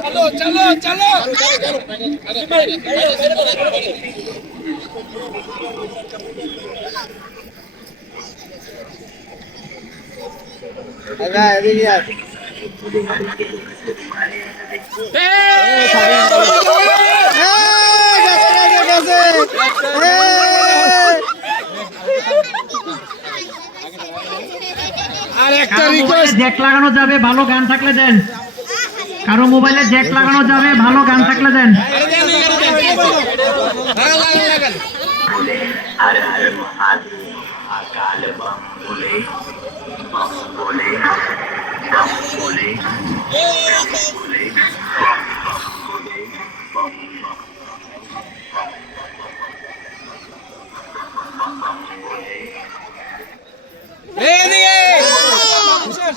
చలో చలో చలో అది అది কারও মোবাইলে জ্যাক লাগানো যাবে ভালো গান থাকলে দেন কারও মোবাইলে জ্যাক লাগানো যাবে ভালো গান থাকলে দেন हर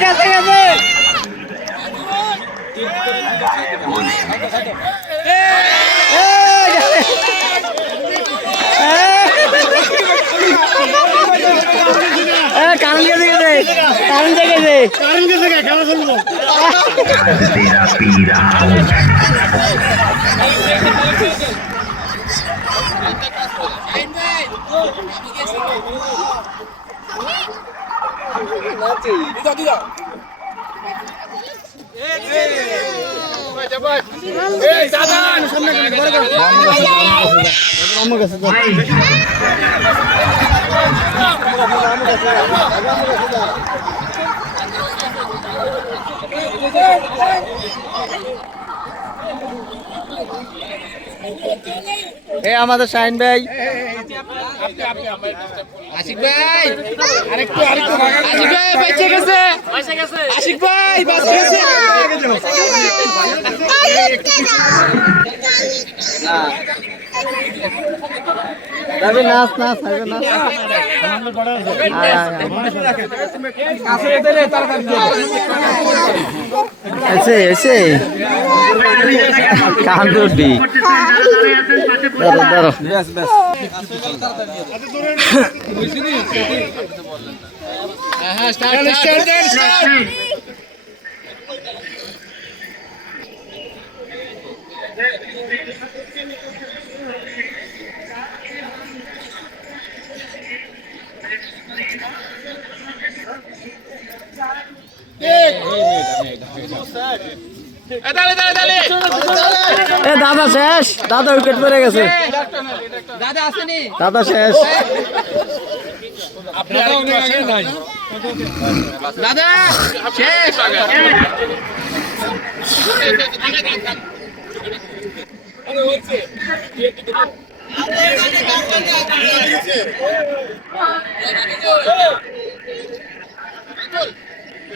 গেছে গেছে কারণ গেছে গেছে কারণ গেছে কারণ গেছে খেলা চলবো Respira, respira. हूँ এ আমাদের শাহিন ভাই আশিক ভাই আরেকটু আরেকটু আশিক ভাই বেঁচে গেছে আশিক ভাই বেঁচে গেছে যাবে নাচ নাচ হবে আয়। এসে এসে। কান করবি ধরো ধরো হ্যাঁ স্টার্ট। এ দাদা শেষ। দাদা উইকেট পড়ে গেছে। দাদা আসেনি। দাদা শেষ। দাদা শেষ।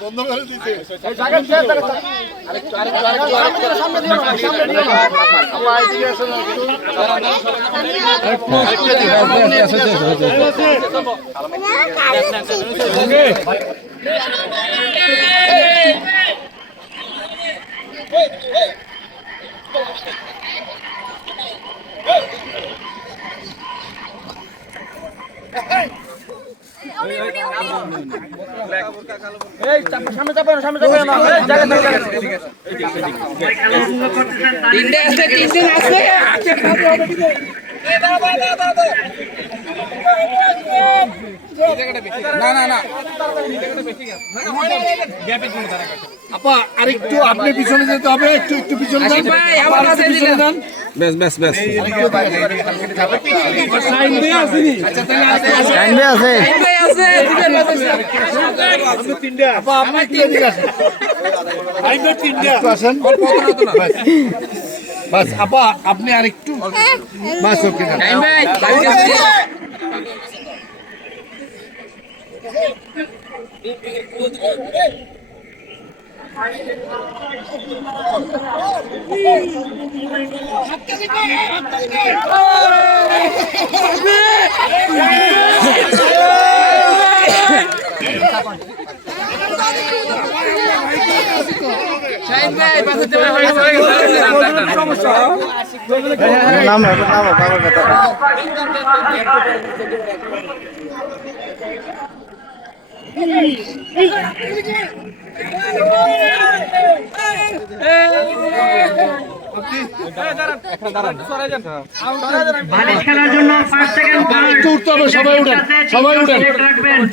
বন্ধ করে দিতে Wait, wait. বেঁচে গেছে শাহিন ভাই দুবার বাচ্চা পাবে তিনটে আছে তিনটে আছে না না না আপা আরেকটু আপনি পিছনে যেতে হবে একটু একটু পিছনে যান বেশ বেশ বেশ আছে আছে। দিবেন বাতাসে। আপা আপনি তিনটা বাস। আপা আরেকটু বাস ওকে ভাই আছে। নাম নাম কারও কথা বালিশ খেলার জন্য পাঁচ সেকেন্ড একটু উঠতে হবে সবাই উঠেন সবাই উঠেন।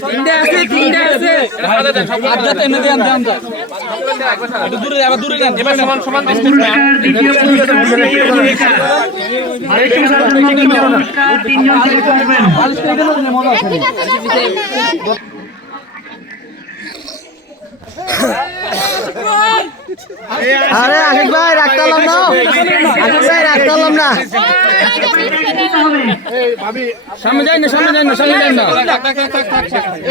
তিনটে আছে তিনটে আছে। পুরস্কার দ্বিতীয় পুরস্কার তৃতীয় পুরস্কার। বালিশ খেলার জন্য তিনটে পুরস্কার তিনজন সিলেক্ট করবেন। আরে আশিক ভাই রাখতে না? আশিক ভাই রাখতে না? সামনে যাই না, সামনে যাই না, সামনে যাই না।